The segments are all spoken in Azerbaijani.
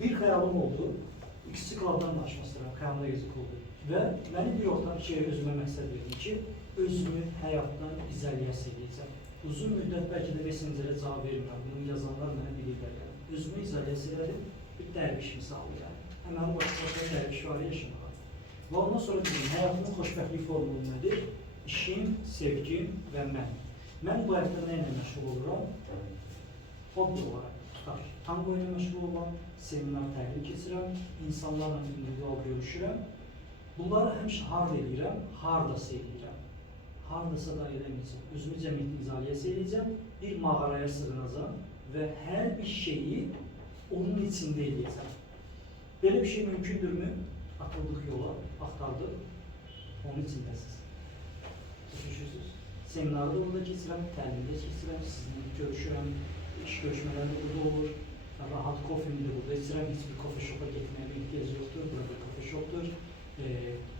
bir xəyalım oldu. İkisi klubdan danışmaq istəyirəm, xəyalımda yazıq oldu. Və məni bir ortam özümə məqsəd verdim ki, özümü həyatdan izolasiya edəcəm. Uzun müddət bəlkə də messengerə cavab vermirəm. Bunu yazanlar mənə bilirlər yəni. Özümü izolasiya edim, bir dərviş misalı yəni. Həmən başqa dərviş var yaşamağa. Və ondan sonra dedim, həyatımın xoşbəxtlik formulu nədir? İşim, sevgim və mən. Mən bu həyatda nə ilə məşğul oluram? Hobbi olaraq tutar. Tango ilə məşğul olan, seminar təlim keçirəm, insanlarla individual görüşürəm. Bunları həmişə harda edirəm, hardasa edirəm. Hardasa da eləməyəcəm. Özümü cəmiyyətin izolasiya edəcəm, bir mağaraya sığınacam və hər bir şeyi onun içində edəcəm. Belə bir şey mümkündürmü? Atıldıq yola, axtardıq, onun içindəsiz. Düşünürsünüz. Seminarda orada keçirəm, təlimdə keçirəm, sizinlə görüşürəm, iş görüşmələri burada olur. Rahat kofemi də burada içirəm, heç bir kofe şopa getməyə ehtiyac yoxdur, burada kofe şopdur.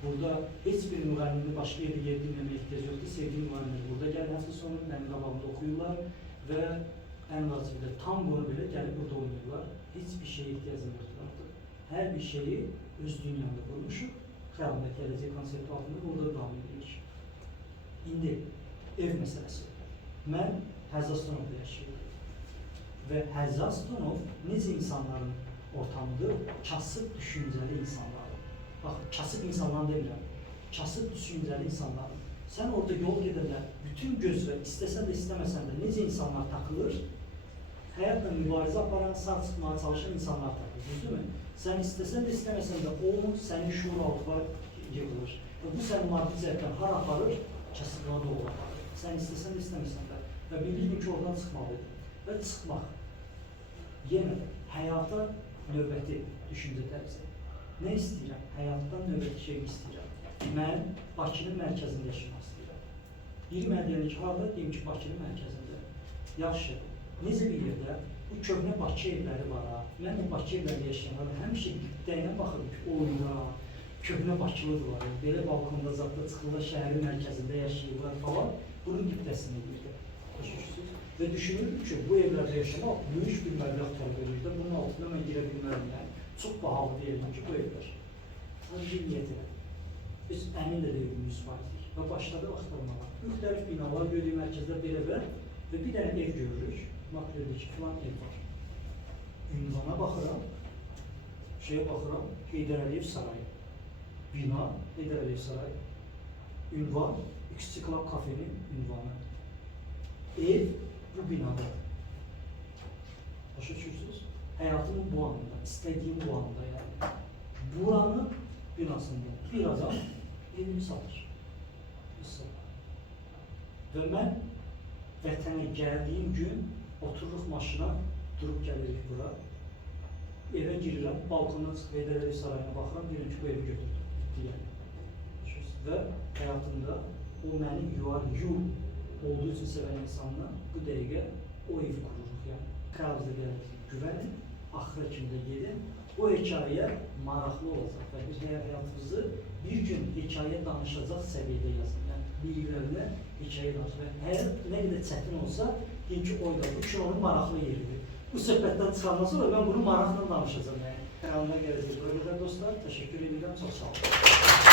Burada heç bir müğənnini başqa yerdə yer dinləməyə ehtiyac yoxdur. Sevgili müğənnilər burada gəlir, həftə sonu mənim qabağımda oxuyurlar və ən vacibdə tam bunu belə gəlib burada oynayırlar. Heç bir şeyə ehtiyacım yoxdur artıq. Hər bir şeyi öz dünyamda qurmuşuq. Xəyalımda gələcək konsepti altında burada davam edirik. İndi ev məsələsi. Mən Həzzastonovda yaşayıram. Və Həzzastonov necə insanların ortamıdır? Kasıb düşüncəli insanların. Bax, kasıb insanlar demirəm. Kasıb düşüncəli insanların. Sən orada yol gedəndə bütün gözlə, istəsən də istəməsən də necə insanlar takılır? Həyatla mübarizə aparan, sağ çıxmağa çalışan insanlar takılır, düzdürmü? Sən istəsən də istəməsən də o sənin şuur altına yığılır. Bu səni maddi cəhətdən hara aparır? Kasıblığa doğru aparır. Sən istəsən də istəməsən də. Və bilirdim ki, oradan çıxmalıdır. Və çıxmaq. Yenə də həyata növbəti düşüncə tərzi. Nə istəyirəm? Həyatdan növbəti şeyi istəyirəm. Mən Bakının mərkəzində yaşamaq istəyirəm. Bir mənə deyəndə ki, harada? Deyim ki, Bakının mərkəzində. Yaxşı. Necə bir yerdə? Bu köhnə Bakı evləri var ha. Mən o Bakı evlərdə yaşayanlar həmişə dəyinə baxırım ki, oyuna, köhnə Bakılıdırlar. Belə balkonda zadda çıxırlar, şəhərin mərkəzində yaşayırlar falan. Bunun qibdəsini edirdi. Başa və düşünürdüm ki, bu evlərdə yaşamaq böyük bir məbləğ tələb edir. Bunun altında mən girə bilmərəm. Yəni, çox bahalı deyirdim ki, bu evlər. Sadəcə niyyətinə. Biz əmin də deyildim 100%lik və başladı axtarmalar. Müxtəlif binalar gördüyü mərkəzdə belə və bir dənə ev görürük. Makreldə ki, filan ev var. Ünvana baxıram, şeye baxıram, Heydər Əliyev Sarayı. Bina, Heydər Əliyev Sarayı. Ünvan, XC Club kafenin ünvanı. Ev bu binada. Başa düşürsünüz? Həyatımın bu anında, istədiyim bu anında yani. Buranın binasında bir adam evini satır. Və mən vətənə gəldiyim gün otururuq maşına, durub gəlirik bura. Evə girirəm, balkondan çıxıb Heydər Əliyev Sarayına baxıram, deyirəm ki, bu evi götürdüm. Bitdi yəni. Və həyatımda o məni olduğu üçün sevən insanla bu dəqiqə o evi qururuq yəni. Xəyalınızda gəlir, güvənin, axıra kimi də gedin. O hekayə maraqlı olacaq və biz həyatımızı bir gün hekayə danışacaq səviyyədə yazın. Yəni, bilgilərinə hekayə danışacaq. Və əgər nə qədər çətin olsa, deyim ki, oyda, bu kinonun maraqlı yeridir. Bu söhbətdən çıxandan sonra mən bunu maraqla danışacağım. Yəni, xəyalına gələcək. Burada dostlar, təşəkkür edirəm, çox sağ olun.